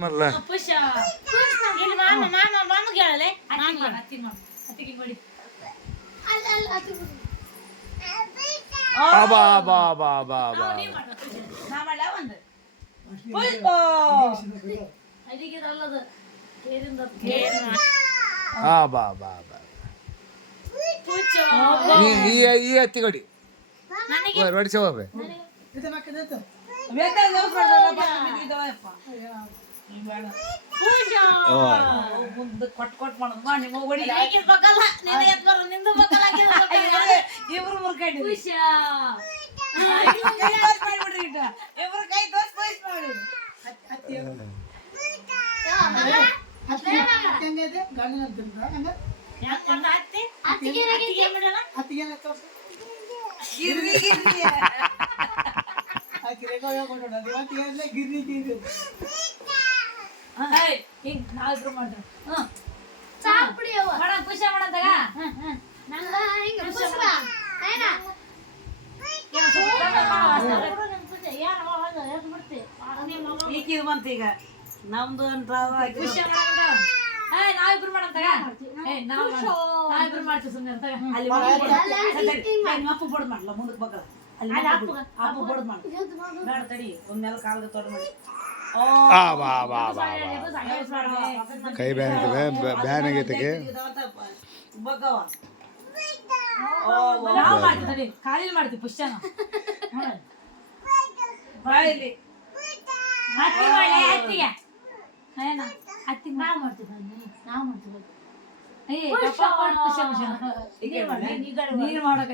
ಮಲ್ಲ ಪುಷ ಇಲ್ಲಿ ಮಾಮ ಮಾಮ ಮಾಮ ಕೇಳಲೆ ಅತ್ತಿಗೆ ನೋಡಿ ಬಾ ಬಾ ಬಾ ಬಾ ಬಾ ನಾ ಮಾಡಲ ಒಂದು ಪುಷ್ಪ ಅದಿಗೆ ಅಲ್ಲದು ಕೇರಿಂದ ಬಾ ಬಾ ಬಾ ಪುಚ್ಚ ಈ ಹತ್ತಿ ಗಡಿ ನನಗೆ ಹೊಡಿಸ ಹೋಗ್ರೆ ಪುಷ ಮುಂದೆ ಕೊಟ್ಟು ಮಾಡೋದು ಬಾ ನಿಮ್ಮ ಹೊಡಿ ಹೇಗೆ ಬಗಲ ನೀನು ಎತ್ ಬರೋ ನಿಂದು ಬಗಲ ಇಬ್ರು ಮುರ್ಕಂಡಿ ಪುಷ ಮಾಡ್ಬಿಡ್ರಿ ಇಟ್ಟ ಇಬ್ರು ಕೈ ದೋಸ್ ಪೋಸ್ಟ್ ಮಾಡು ಗಿರ್ರಿ ಹಿಂಗ್ ನಾವಿಬ್ರು ಮಾಡ್ರಿ ಮಾಡ ಪುಷ ಮಾಡಂತಾಗ ಈಕಿದ್ ಬಂತ ಈಗ ನಮ್ದು ಅಂತ ಪುಷ ಮಾಡಂತ ನಾವಿಬ್ರು ಮಾಡಂತಾಗ ನಾವಿಬ್ರು ಮಾಡ್ತೀವಿ ಸುಮ್ಮನೆ ಅಲ್ಲಿ ಅಪ್ಪು ಬಡ್ದು ಮಾಡ್ಲ ಮುಂದಕ್ಕೆ ಬಗ್ಗಲ್ಲ ಅಲ್ಲಿ ಅಪ್ಪು ಬಡ್ದು ಮಾಡ ಬೇಡ ತಡಿ ಒಂದ್ ಮೇಲೆ ಕಾಲ್ಗೆ ತೊಡ ಮಾಡಿ ಬಾ ಬಾ ಬಾ ಕೈ ಬ್ಯಾನ್ ಆಗೈತೆಗೆ ಬಗ್ಗವ ನಾವು ಮಾಡ್ತೀವಿ ಕಾಲಿಲ್ ಮಾಡ್ತೀವಿ ಪುಷ್ಯನ ಬಾಯಿಲಿ ಅತ್ತಿಗೆ ನಾವು ಮಾಡ್ತೀವಿ ನೀರು ಮಾಡಕ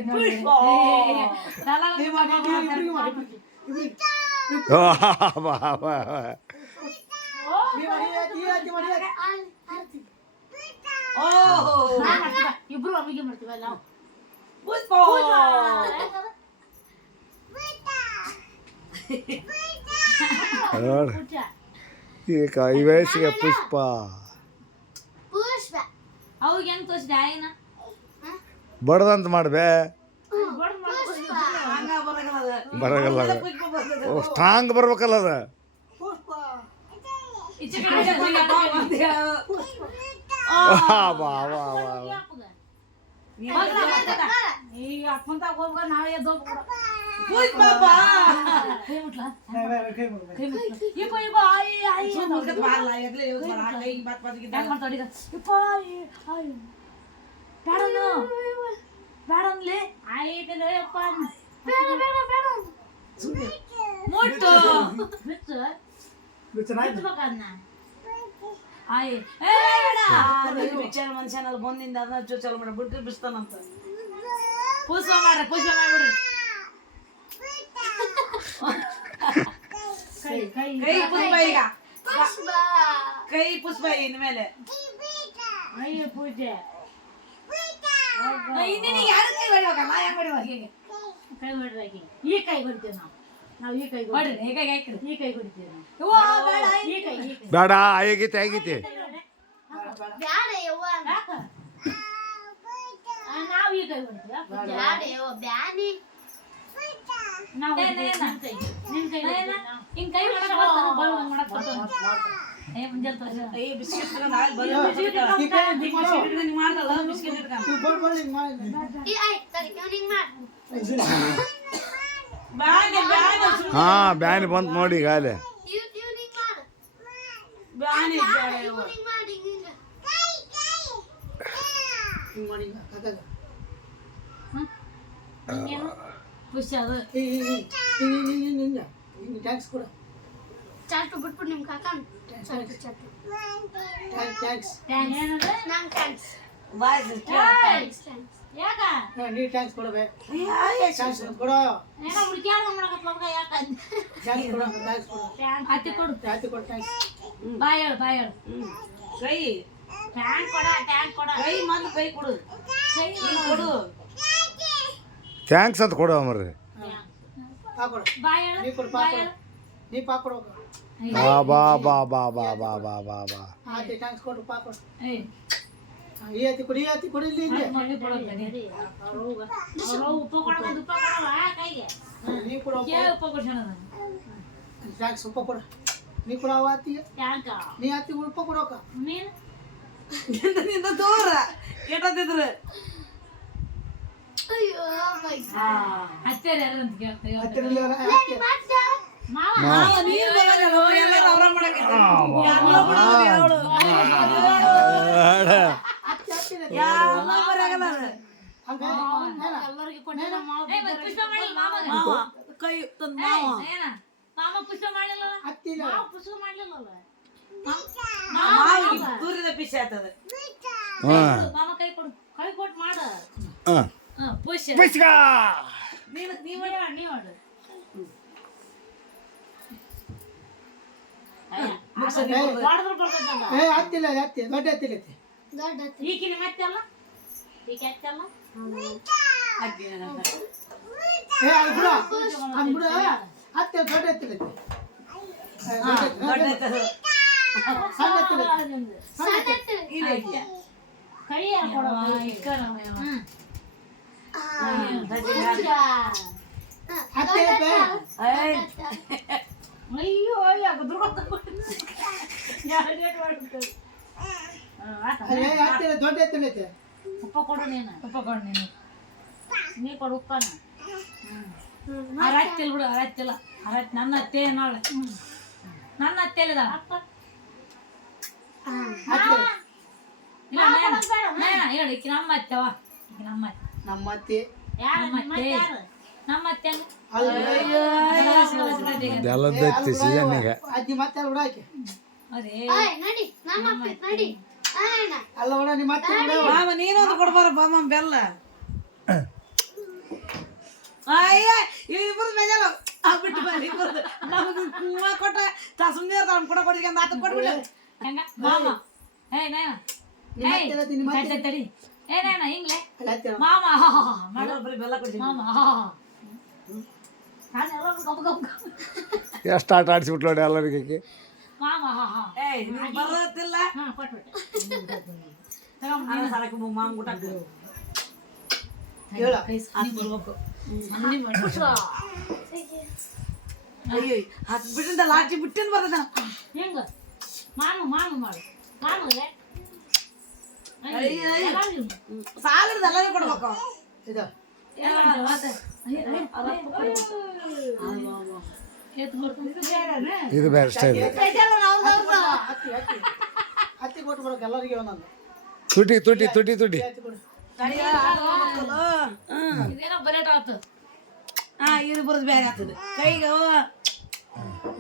ಇಬ್ರು ಅಮ್ಮಿಗೆ ಮಾಡ್ತೀವಲ್ಲ ನಾವು ಈ ವಯಸ್ಸಿಗೆ ಪುಷ್ಪ ಅವಾಗ ಹೆಂಗ್ ತೋರಿಸಿದೆ ಆಗಿನ ಬಡದಂತ ಮಾಡ್ಬೇ ಬರಗಲ್ಲ ಸ್ಟ್ರಾಂಗ್ ಬರ್ಬೇಕಲ್ಲ ಅದ ಬಾ ಬಾ ಈಗ ಅಪ್ಪಂತ ಹೋಗ ನಾಳೆ ಬೇಡನ್ಲಿ ಆಯ್ತಪ್ಪ ಮುಟ್ಟು ಪಿಕ್ಚರ್ ಮನುಷ್ಯನಲ್ಲಿ ಬಂದಿಂದ ಅದನ್ನ ಚಲೋ ಮಾಡ ಬಿಟ್ಟು ಬಿಸ್ತಾನಂತ ಪೂಜ ಮಾಡ್ರಿ ಪೂಜ ಮಾಡ್ಬಿಡ್ರಿ ಕೈ ಪುಷ್ಪ ಈಗ ಕೈ ಪುಷ್ಪ ಇನ್ಮೇಲೆ ಅಯ್ಯ ಪೂಜೆ ಇನ್ನೇನು ಯಾರು ಕೈ ಹೊಡಿಬೇಕಲ್ಲ ಹೆಂಗ್ ಹೊಡಿವಾಗ ಹೀಗೆ ಕೈ ಹೊಡ್ರಿ ಈ ಕೈ ಹೊಡಿತೀವಿ ನಾವು ಈ ಕೈ ಹೊಡ್ರಿ ಹೇಗಾಗಿ ಹಾಕ್ರಿ ಈ ಕೈ ಹೊಡಿತೀವಿ ಈ ಕೈ ಬೇಡ ಆಗೈತೆ ಆಗೈತೆ ನಾವು ಈ ಕೈ ಹೊಡಿತೀವಿ ನಾವು ನಿನ್ ಕೈ ಹಿಂಗ್ ಕೈ ಮಾಡಕ್ ಬಿಸ್ಕೆಟ್ ಮಾಡ್ದಲ್ಲ ಬಿಸ್ಕೆಟ್ ಬ್ಯಾನ್ ಬಂತು ನೋಡಿ ಈಗ ಅಲ್ಲೇ ಖುಷಿ ಅದು ಟ್ಯಾಕ್ಸ್ ಕೂಡ ಚಾಟು ಬಿಟ್ಬಿಟ್ಟು ನಿಮ್ಮ ಕಾಕನ್ ಚಾಟು ಚಾಟು ಟ್ಯಾಕ್ಸ್ ಏನಂದ್ರೆ ನಂಗೆ ಥ್ಯಾಂಕ್ಸ್ ಯಾಕ ನೀ ಟ್ಯಾಕ್ಸ್ ಕೊಡಬೇಕು ಟ್ಯಾಕ್ಸ್ ಕೊಡೋ ಏನೋ ಹುಡುಕ್ಯಾಡ ಮಾಡಕತ್ಲಗ ಯಾಕ ಟ್ಯಾಕ್ಸ್ ಕೊಡೋ ಟ್ಯಾಕ್ಸ್ ಕೊಡೋ ಅತ್ತಿ ಕೊಡು ಟ್ಯಾಕ್ಸ್ ಕೊಡು ಟ್ಯಾಕ್ಸ್ ಬಾಯ್ ಹೇಳು ಕೈ ಟ್ಯಾಂಕ್ ಕೊಡ ಕೈ ಮೊದಲು ಕೈ ಕೊಡು ಕೊಡು ಥ್ಯಾಂಕ್ಸ್ ಅಂತ ಕೊಡು ಮರ್ರಿ ಪಾ ಕೊಡು ಬಾಯ್ ಹೇಳು ನೀ ಕೊಡು ಪಾ ಕೊಡು ನೀ ಪಾ ಕೊಡು ಬಾ ಬಾ ಬಾ ಬಾ ಬಾ ಬಾ ಬಾ ಬಾ ಬಾ ಆಯ್ತು ಟ್ಯಾಕ್ಸ್ ಕೊಡು ಪಾ ಕೊಡು ಏಯ್ ಈ ಆತಿ ಕೊಡಿ ಇಲ್ಲಿ ಇಲ್ಲಿ ಮನೆ ಕೊಡೋದು ಅವರು ಉಪ್ಪು ಕೊಡೋದು ಕೈಗೆ ನೀ ಕೊಡು ಕೇಳು ಉಪ್ಪು ಕೊಡ್ಸೋಣ ಟ್ಯಾಕ್ಸ್ ಉಪ್ಪ ಕೊಡು ನೀ ಕೊಡವ ಅತ್ತಿಗೆ ಯಾಕ ನೀ ಅತ್ತಿಗೆ ಉಳ್ಪ ಕೊಡೋಕ ನೀನು ನಿಂದ ದೂರ ಎಟ್ಟದಿದ್ರು ಅಯ್ಯೋ ಮೈ ಹತ್ತಿರ ಯಾರು ಅಂತ ಕೇಳ್ತೇವೆ ಹತ್ತಿರಲಿ ಮಾವ ನೀನ್ ಬರೋದಿಲ್ಲ ಎಲ್ಲರೂ ಅವ್ರ ಮಾಡಕ್ಕೆ ಎಲ್ಲ ಬಿಡೋದು ಹೇಳು ಅತ್ತಿ ಅತ್ತಿನ ಎಲ್ಲ ಬರಾಗಲ್ಲ ಅದು. ಎಲ್ಲರಿಗೆ ಕೊಟ್ಟಿಲ್ಲ ಮಾವ ಪುಷ್ಪ ಮಾಡಿಲ್ಲ ಮಾಮಗೆ ಮಾವ ಕೈ ತಂದ್ ಮಾವ ಏನ ಮಾಮ ಪುಷ್ಪ ಮಾಡಿಲ್ಲ ಅತ್ತಿನ ಮಾವ ಪುಷ್ಪ ಮಾಡ್ಲಿಲ್ಲಲ್ಲ ಮಾವಿಗೆ ದೂರದ ಪಿಸಿ ಆಗ್ತದೆ ಮಾಮ ಕೈ ಕೊಡು ಕೈ ಕೊಟ್ಟು ಮಾಡ ಪುಷ್ ನೀವ್ ಮಾಡು ಮಾಡಿದ್ರು ಬರ್ತದಲ್ಲ ಏ ಅತ್ತಿಲ್ಲ ಅತ್ತಿ ದೊಡ್ಡ ಅತ್ತಿಲ್ಲ ದೊಡ್ಡ ಈಕಿನ ಮೆತ್ತಲ್ಲ ಈಕೆ ಎತ್ತಲ್ಲ ಏ ಅದು ಬಿಡ ಅದು ಬಿಡ ಅತ್ತೆ ದೊಡ್ಡ ಅತ್ತಿಲ್ಲ ದೊಡ್ಡ ಐತದು. ಸಣ್ಣ ಅತ್ತಿಲ್ಲ ಇಲ್ಲ ಇಲ್ಲ. ಕೈ ಯಾರು ಕೊಡವ ಅತ್ತೆ ಐತೆ ಏಯ್, ಅಯ್ಯೋ ಯಾಕಂದ್ರೆ ಅಲ್ಲೇ ಅತ್ತಿಲ್ಲ ದೊಡ್ಡ ಅತ್ತಿಲ್ಲ ಐತೆ ಉಪ್ಪ ಕೊಡು ನೀನು ಉಪ್ಪ ಕೊಡು ನೀನು ನೀ ಕೊಡು ಉಪ್ಪನ ಅರತ್ತಿಲ್ಲ ಬಿಡು ಅರತ್ತಿಲ್ಲ ಅರತ್ ನನ್ನ ಅತ್ತೆ ನಾಳೆ ನನ್ನ ಅತ್ತೆ ಅಲ್ಲದ ಅಪ್ಪ ಹೇಳಿ ಈಕಿ ನಮ್ಮ ಅತ್ತೆವ ಈಕಿ ನಮ್ಮ ಅತ್ತೆ ನಮ್ಮ ಅತ್ತಿ ನಮ್ಮ ಅತ್ತೆ ಎಲ್ಲದೈತಿ ಸೀಸನ್ನಿಗೆ ಅಜ್ಜಿ ಮತ್ತೆ ಬಿಡ ಆಕೆ ಅದೇ ನಡಿ ನಮ್ಮ ಅಪ್ಪಿ ನಡಿ ಅಣ್ಣ ಅಲ್ಲ ಬಿಡ ನಿಮ್ಮ ಅತ್ತೆ ಬಿಡ ಮಾಮ ನೀನೊಂದು ಕೊಡ್ಬಾರ ಮಾಮ ಬೆಲ್ಲ ಅಯ್ಯ ಇಬ್ಬರು ಮೇಜಲ್ಲ ಬಿಟ್ಟು ಬನ್ನಿ ಇಬ್ಬರದು ನಮಗೆ ಕುಮ್ಮ ಕೊಟ್ಟ ತಾ ಸುಮ್ಮನೆ ಇರ್ತಾವ ಕೊಡ ಕೊಡಿಗೆ ಅಂತ ಆತ ಕೊಡ್ಬಿಡ ಹೆಂಗ ಮಾಮ ಏ ನೇನ ನಿಮ್ಮ ಅತ್ತೆ ಹೇಳ್ತೀನಿ, ನಿಮ್ಮ ಅತ್ತೆ ತಡಿ ಏ ನೇನ ಹಿಂಗ್ಲೆ ಅಲ್ಲ ಅತ್ತೆ ಮಾಮ ಮಾಡೋ ಬರೀ ಬೆಲ್ಲ ಕೊಡ್ತೀನಿ ಮಾಮ ನಾನು ಎಲ್ಲರೂ ಗಪ್ ಗಪ್ ಗಪ್. ಎಷ್ಟು ಆಟ ಆಡಿಸ್ಬಿಟ್ಲು ನೋಡಿ ಎಲ್ಲರಿಗೆ ಮಾಮ ಏಯ್ ನೀನ್ ಬರೋದಿಲ್ಲ ಕೊಟ್ಬಿಟ್ಟೆ ನಾನು ಸಾಲಕ್ಕೆ ಮಾಮ ಊಟ ಹೇಳ ಹಾಕ್ಬಿಡ್ಬೇಕು ಅಯ್ಯೋ ಹತ್ತು ಬಿಟ್ಟಿಂದ ಲಾಟಿ ಬಿಟ್ಟಿಂದ ಬರ್ತದ ಹೆಂಗ ಮಾಮ ಮಾಮ ಮಾಡು ಮಾಮಗೆ ಸಾಲದ ಎಲ್ಲರೂ ಕೊಡ್ಬೇಕು ಇದು ಇದು ಬೇರೆ ಸ್ಟೈಲ್ ಅತ್ತಿ ಅತ್ತಿ ಅತ್ತಿ ಕೊಟ್ಟು ಬಿಡಕ್ಕೆ ಎಲ್ಲರಿಗೆ ಒಂದೊಂದು ತುಟಿ ತುಟಿ ತುಟಿ ತುಟಿ ಅತ್ತಿ ಕೊಡು ಇದೇನೋ ಬರೇಟ್ ಆತು ಇದು ಬರೋದು ಬೇರೆ ಆಗ್ತದೆ ಕೈಗೆ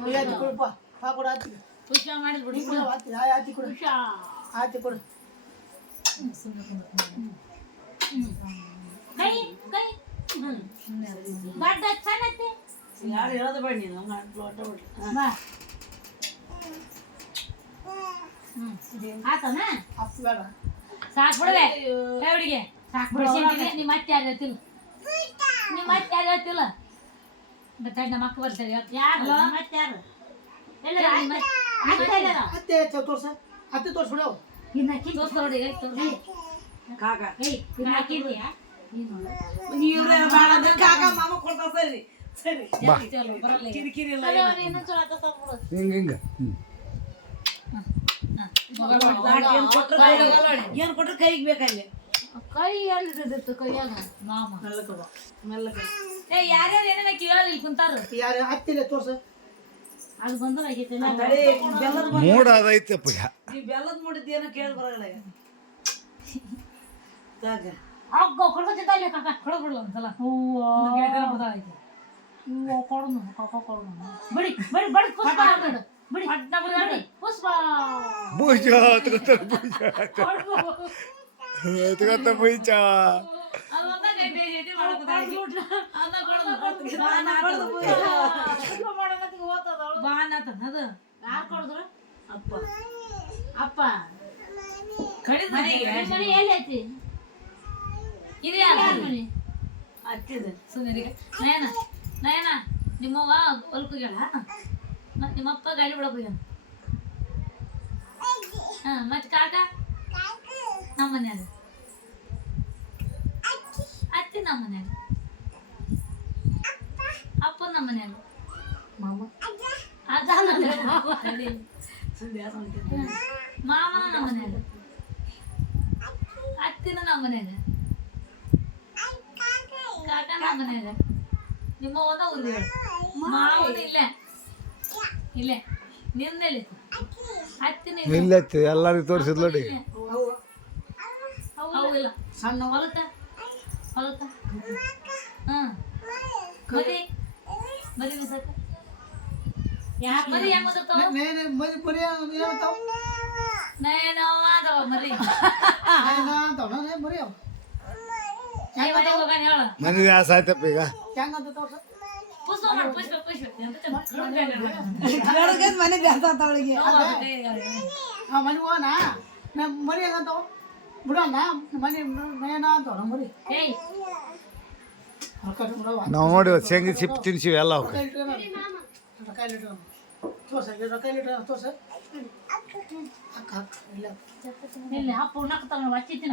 ಈ ಅತ್ತಿ ಕೊಡಪ್ಪ ಪಾ ಕೊಡು ಅತ್ತಿಗೆ ಪುಷ್ಪ ಮಾಡಿದ್ ಬಿಡಿ ಕೊಡು ಅತ್ತಿ ಆ ಅತ್ತಿ ಕೊಡು ಪುಷ್ಪ ಅತ್ತಿ ಕೊಡು ಕೈ ಕೈ ದೊಡ್ಡ ಚೆನ್ನತ್ತೆ ಯಾರು ಹೇಳೋದು ಬೇಡ ನೀನು ಗಂಟ್ಲು ಹೊಟ್ಟೆ ಬಿಟ್ಟು ಬಾ ಆತನ ಅಪ್ಪ ಬೇಡ ಸಾಕ್ ಬಿಡವೆ ಹುಡುಗಿ ಸಾಕ್ ಬಿಡ್ಸಿ ನಿಮ್ಮ ಅತ್ತೆ ಯಾರು ಹೇಳ್ತಿಲ್ಲ ನಿಮ್ಮ ಅತ್ತೆ ಯಾರು ಹೇಳ್ತಿಲ್ಲ ಮತ್ತೆ ನಮ್ಮ ಅಕ್ಕ ಬರ್ತಾರೆ ಯಾರು ಮತ್ತೆ ಯಾರು ಎಲ್ಲ ಅತ್ತೆ ತೋರ್ಸ ಅತ್ತೆ ತೋರ್ಸ್ಬಿಡು ತೋರ್ಸ ನೋಡಿ ಕಾಕ ಇನ್ನ ಹಾಕಿದ್ಯಾ ನೀವ್ರೆ ಮಾಡೋದು ಕಾಕ ಮಾಮ ಕೊಡ್ತಾವ ಸರಿ ಸರಿ ಬಾ ಕಿರಿಕಿರಿ ಇಲ್ಲ ಇನ್ನೂ ಚಲೋ ತಗೊಂಡ್ಬಿಡು ಹಿಂಗೆ ಹಿಂಗೆ ಲಾಟಿ ಏನ್ ಕೊಟ್ರೆ ಕೈಗೆ ಬೇಕಲ್ಲಿ ಕೈ ಎಲ್ಲಿರ್ತಿತ್ತು ಕೈಯಾಗ ಮಾಮ ಮೆಲ್ಲಕ ಬಾ ಮೆಲ್ಲಕ ಏ ಯಾರ್ಯಾರು ಏನೇನ ಕೇಳಲಿ ಕುಂತಾರ ಯಾರು ಅತ್ತಿಲ್ಲ ತೋರ್ಸ ಅದು ಬಂದ್ರೆ ಆಗೈತೆ ತಡಿ ಬೆಲ್ಲದ ಮೂಡ್ ಅದೈತಪ್ಪ ನೀ ಬೆಲ್ಲದ ಮೂಡಿದ್ದೇನೋ ಕೇಳಿ ಬರಲ್ಲ ಕಾಕ ಅಗ್ಗ ಕೊಡ್ಕೊತಿದ್ದ ಇಲ್ಲಿ ಕಾಕ ಕೊಡಬಿಡ್ಲ ಒಂದ್ಸಲ ಹೂವು ಹೂವು ಕೊಡೋನು ಕಾಕ ಕೊಡೋನು ಬಿಡಿ ಬಿಡಿ ಬಡಿ ಪುಷ್ಪ ನೋಡು ಬಿಡಿ ಅಡ್ಡ ಬಿಡಿ ಪುಷ್ಪ ಬೂಜ ತಗೋತ ಬೂಜ ತಗೋತ ಬೂಜ ಯಾರು ಕೊಡಿದ್ರು ಅಪ್ಪ ಅಪ್ಪ ಮನೆ ಎಲ್ಲಿ ಐತಿ ಇದು ಯಾರು ಮನೆ ಹತ್ತಿದೆ ಸುಂದರಿಗೆ ನಯನ ನಯನ ನಿಮ್ಮವ್ವ ಹೊಲ್ಕೋಗ್ಯಾಳ ನಿಮ್ಮಪ್ಪ ಗಾಡಿ ಬಿಡಕ್ ಹೋಗ್ಯಾನ ಮತ್ತೆ ಕಾಕ ನಮ್ಮ ಮನ್ಯಾಗ ಅತ್ತಿ ನಮ್ಮ ಮನ್ಯಾಗ ಅಪ್ಪ ನಮ್ಮ ಮನ್ಯಾಗ ಮಾಮ ಮಾಮನ ನಮ್ಮ ಮನ್ಯಾಗ ಅತ್ತಿನ ನಮ್ಮ ಮನ್ಯಾಗ ಕಾಕ ನಮ್ಮ ಮನ್ಯಾಗ ನಿಮ್ಮ ಒಂದ ಊರಿಗೆ ಮಾವನ ಇಲ್ಲೇ ನಿನ್ನೆಲ್ಲಿ ಹತ್ತಿನ ಇಲ್ಲೈತಿ ಎಲ್ಲರಿಗೂ ತೋರಿಸಿದ್ ನೋಡಿ. ಅವು ಇಲ್ಲ ಸಣ್ಣ ಹೊಲಕ್ಕ ಹ್ಮ್ ಮರಿ ಮಿಸಕ್ಕ ಮರಿ ಹೆಂಗ್ ಗೊತ್ತಾವ ಮರಿ ಪುರಿ ಏನಂತಾವ ಅದಾವ ಮರಿ ಮರಿ ಅವ ಮನೆಗೆ ಹೋಗಾನ ಹೇಳ ಮನೆಗೆ ಆಸೆ ಆಯ್ತಪ್ಪ ಈಗ. ಹೆಂಗಂತ ತೋರ್ಸ ಪುಷ್ಪ ಮಾಡು ಪುಷ್ಪ ಮನೆಗೆ ಜಾಸ್ತಿ ಅವಳಿಗೆ ಮನೆಗೆ ಹೋಗೋಣ ಮರಿ ಹೆಂಗಂತಾವ ಬಿಡೋಣ ಮನೆ ಮೇನ ಅಂತವ ಮರಿ ಏಯ್ ನಾವು ನೋಡಿ ಶೇಂಗಿ ಚಿಪ್ಪು ತಿನ್ಸಿವಿ ಎಲ್ಲ ಅವಕ್ಕೆ. ಇಲ್ಲಿ ಅಪ್ಪ ಉಣ್ಣಾಕ ತಗೊಂಡು ಹಚ್ಚಿಟ್ಟಿನ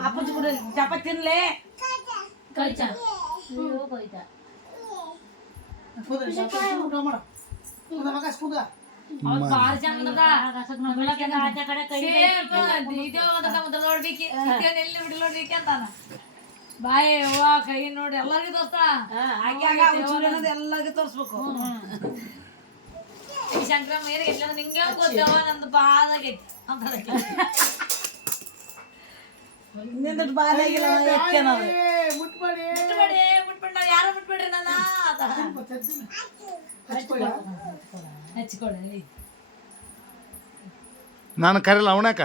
ಅಪ್ಪಚ್ಚಿ ಕೂಡ ಚಪಾತಿ ತಿನ್ಲೇ ಕೈಚಾ ಬಾರಿ ಚಂದ ನೋಡ್ಬೇಕು ಅಂತಾನ ಬಾಯ್ ಅವ್ವ ಕೈ ನೋಡಿ ಎಲ್ಲರಿಗೂ ತೋರ್ಸ್ತಾ ಎಲ್ಲರಿಗೂ ತೋರಿಸ್ಬೇಕು ಈ ಶಂಕರಮ್ಮ ಏನ್ ಇಲ್ಲ ನಿಂಗೆ ಗೊತ್ತವ ನಂದು ಬಾದಾಗೈತಿ ಅಂತ ಇನ್ನೊಂದು ಬಾಲಾಗಿಲ್ಲ ಮುಟ್ಬೇಡಿ ಮುಟ್ಬೇಡ ಯಾರು ಮುಟ್ಬೇಡ್ರಿ ನನ್ನ ಹಚ್ಕೊಳ್ಳಿ ನಾನು ಕರಿಲ್ಲ ಅವನಕ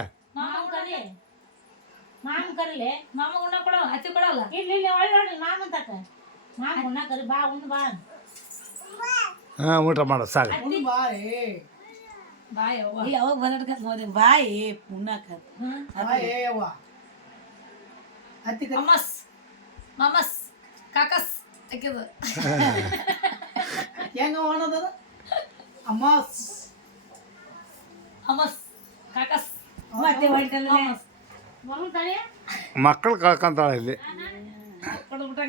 ಮಾಮ ಕರಿಲೆ ಮಾಮ ಉಣ್ಣ ಕೊಡ ಹಚ್ಚಿ ಕೊಡಲ್ಲ ಇಲ್ಲಿ ಒಳ್ಳೆ ಮಾಮ ತಕ ಮಾಮ ಉಣ್ಣ ಕರಿ ಬಾ ಉಣ್ಣ ಬಾ ಹಾಂ ಊಟ ಮಾಡೋ ಸಾಕು. ಬಾಯ್ ಅವ್ವ ಯಾವಾಗ ಬಂದಡ್ಕ ನೋಡಿ ಬಾಯಿ ಉಣ್ಣಾಕ ಮಮಸ್ ಮಮಸ್ ಕಾಕಸ್ ಅಕ್ಕಿದು ಹೆಂಗ ಮಾಡೋದ ಅಮ್ಮಸ್ ಅಮಸ್ ಕಾಕಸ್ ಮತ್ತೆ ಹೊಂಟಲ್ಲ ಮಮಸ್ ಮಕ್ಕಳು ಕಳ್ಕೊಂತಾಳೆ ಇಲ್ಲಿ. ಕೊಡ್ಬಿಟ್ಟ